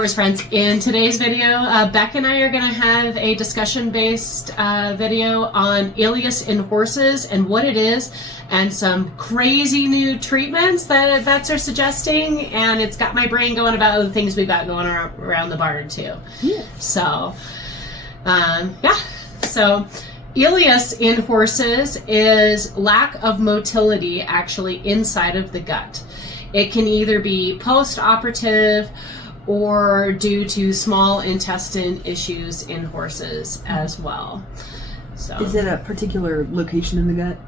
horse friends. In today's video, Beck and I are going to have a discussion-based video on Ileus in horses and what it is, and some crazy new treatments that vets are suggesting, and it's got my brain going about other things we've got going around the barn too. Yeah. So, So, Ileus in horses is lack of motility actually inside of the gut. It can either be post-operative or due to small intestine issues in horses as well. So, is it a particular location in the gut?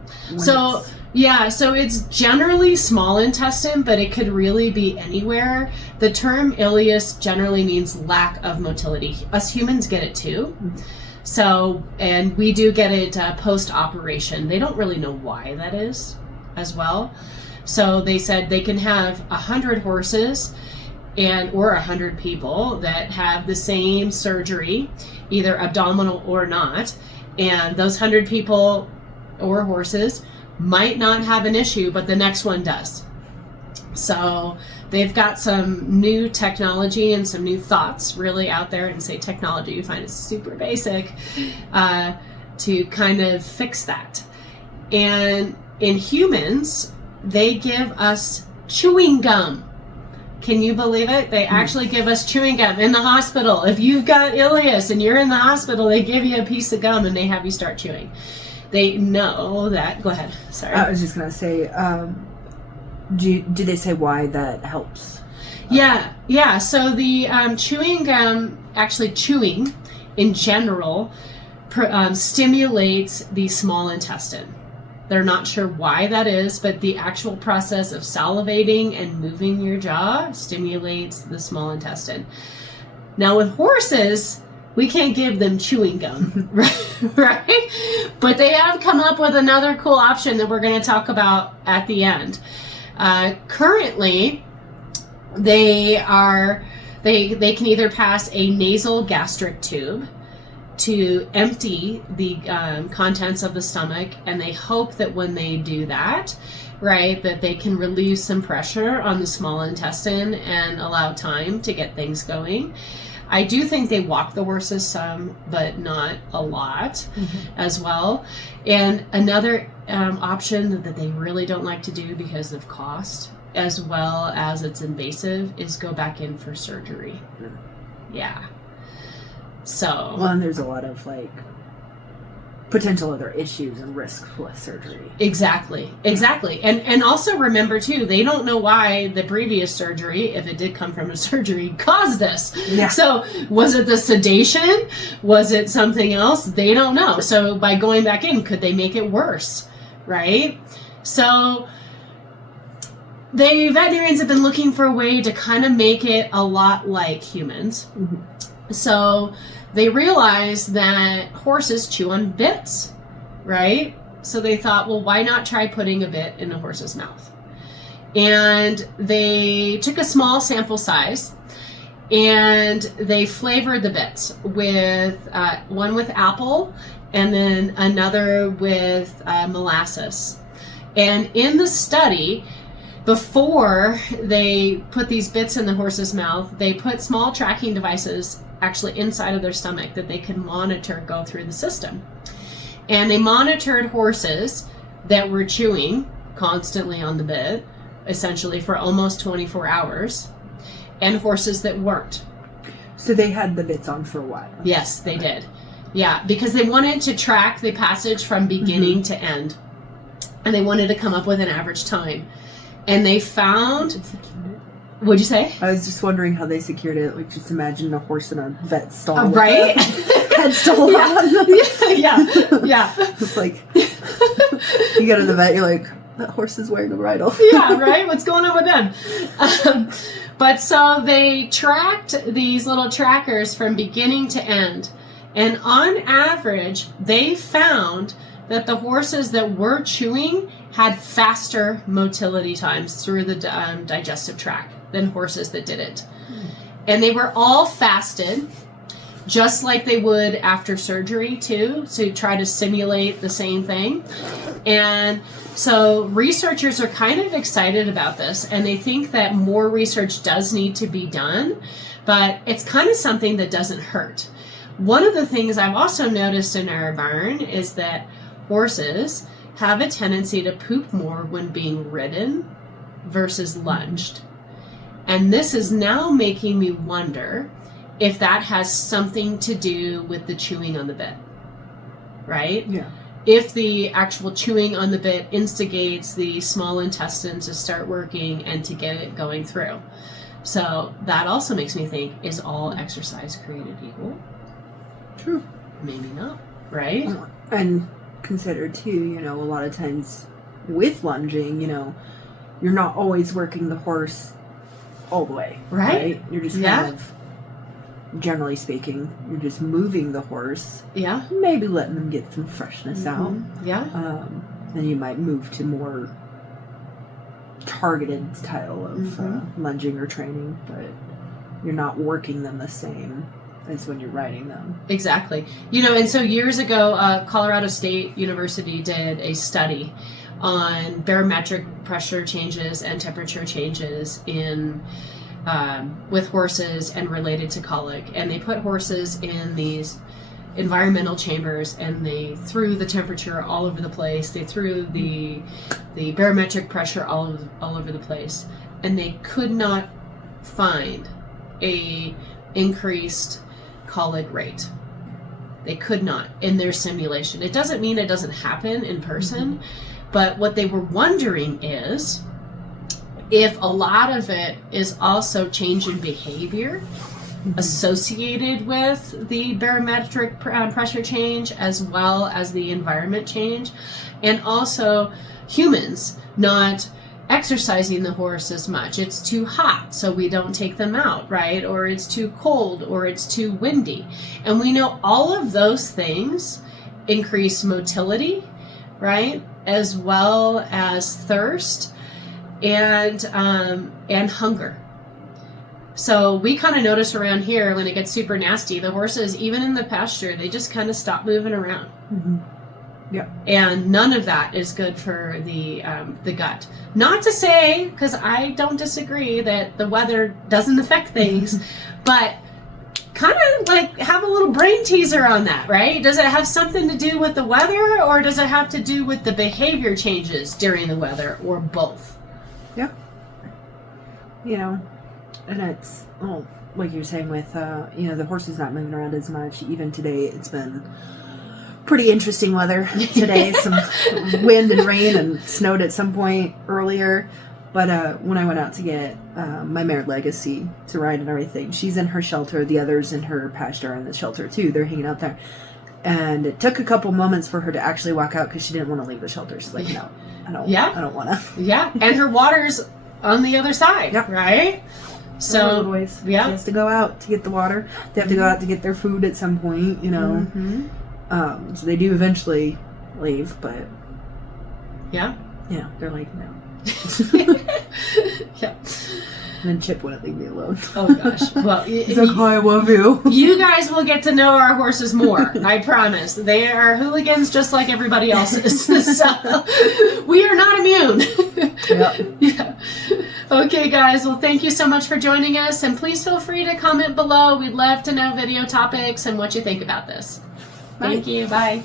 So it's generally small intestine, but it could really be anywhere. The term ileus generally means lack of motility. Us humans get it too. Mm-hmm. So, and we do get it post-operation. They don't really know why that is as well. So they said they can have 100 horses or 100 people that have the same surgery, either abdominal or not, and those 100 people or horses might not have an issue, but the next one does. So they've got some new technology and some new thoughts really out there, and say technology, you find it super basic, to kind of fix that. And in humans, they give us chewing gum. Can you believe it? They actually give us chewing gum in the hospital. If you've got ileus and you're in the hospital, they give you a piece of gum and they have you start chewing. They know that. Go ahead. Sorry. I was just going to say, do they say why that helps? Yeah. So the chewing gum, actually chewing in general, stimulates the small intestine. They're not sure why that is, but the actual process of salivating and moving your jaw stimulates the small intestine. Now with horses, we can't give them chewing gum, right? But they have come up with another cool option that we're going to talk about at the end. Currently, they can either pass a nasal gastric tube to empty the contents of the stomach, and they hope that when they do that, right, that they can relieve some pressure on the small intestine and allow time to get things going. I do think they walk the horses some, but not a lot as well. And another option that they really don't like to do because of cost, as well as it's invasive, is go back in for surgery. Yeah. So, well, and there's a lot of potential other issues and risks with surgery. Exactly. And also remember too, they don't know why the previous surgery, if it did come from a surgery, caused this. Yeah. So was it the sedation? Was it something else? They don't know. So by going back in, could they make it worse? Right? So the veterinarians have been looking for a way to kind of make it a lot like humans. Mm-hmm. So they realized that horses chew on bits, right? So they thought, well, why not try putting a bit in a horse's mouth? And they took a small sample size and they flavored the bits with one with apple and then another with molasses. And in the study, before they put these bits in the horse's mouth, they put small tracking devices actually inside of their stomach that they could monitor go through the system. And they monitored horses that were chewing constantly on the bit, essentially for almost 24 hours, and horses that weren't. So they had the bits on for a while? Yes, they did. Yeah, because they wanted to track the passage from beginning to end. And they wanted to come up with an average time. And they found... What'd you say? I was just wondering how they secured it. Just imagine a horse in a vet stall. Right? Head still on. Yeah. It's like, you go to the vet, you're like, that horse is wearing a bridle. Yeah, right? What's going on with them? But so they tracked these little trackers from beginning to end. And on average, they found that the horses that were chewing had faster motility times through the digestive tract than horses that didn't. And they were all fasted, just like they would after surgery too, to try to simulate the same thing. And so researchers are kind of excited about this, and they think that more research does need to be done, but it's kind of something that doesn't hurt. One of the things I've also noticed in our barn is that horses have a tendency to poop more when being ridden versus lunged. And this is now making me wonder if that has something to do with the chewing on the bit, right? Yeah. If the actual chewing on the bit instigates the small intestine to start working and to get it going through. So that also makes me think, is all exercise created equal? True. Maybe not, right? And consider too, a lot of times with lunging, you're not always working the horse all the way, right? You're just kind of, generally speaking, you're just moving the horse. Yeah. Maybe letting them get some freshness out. Yeah. Then you might move to more targeted style of lunging or training, but you're not working them the same as when you're riding them. Exactly. And so years ago, Colorado State University did a study on barometric pressure changes and temperature changes in with horses and related to colic. And they put horses in these environmental chambers, and they threw the temperature all over the place. They threw the barometric pressure all over the place, and they could not find a increased colic rate. They could not in their simulation. It doesn't mean it doesn't happen in person, but what they were wondering is if a lot of it is also change in behavior associated with the barometric pressure change, as well as the environment change, and also humans not exercising the horse as much. It's too hot, so we don't take them out, right? Or it's too cold, or it's too windy. And we know all of those things increase motility, right? As well as thirst and hunger. So we kind of notice around here when it gets super nasty, the horses, even in the pasture, they just kind of stop moving around. Yeah. And none of that is good for the gut. Not to say, because I don't disagree, that the weather doesn't affect things, but kind of like have a little brain teaser on that, right? Does it have something to do with the weather, or does it have to do with the behavior changes during the weather, or both? Yeah. And it's, like you're saying with, the horses not moving around as much. Even today, it's been pretty interesting weather today. Some wind and rain, and snowed at some point earlier. But when I went out to get my mare Legacy to ride and everything, she's in her shelter. The others in her pasture are in the shelter too. They're hanging out there. And it took a couple moments for her to actually walk out because she didn't want to leave the shelter. She's like, no, I don't want to. Yeah, and her water's on the other side, right? So, She has to go out to get the water. They have to go out to get their food at some point, So they do eventually leave, but they're like, no. Yeah. And then Chip wouldn't leave me alone. Oh gosh. Well, he's like, "Hi, I love you." You guys will get to know our horses more. I promise. They are hooligans just like everybody else is. So we are not immune. Yeah. Okay, guys. Well, thank you so much for joining us, and please feel free to comment below. We'd love to know video topics and what you think about this. Thank you. Bye.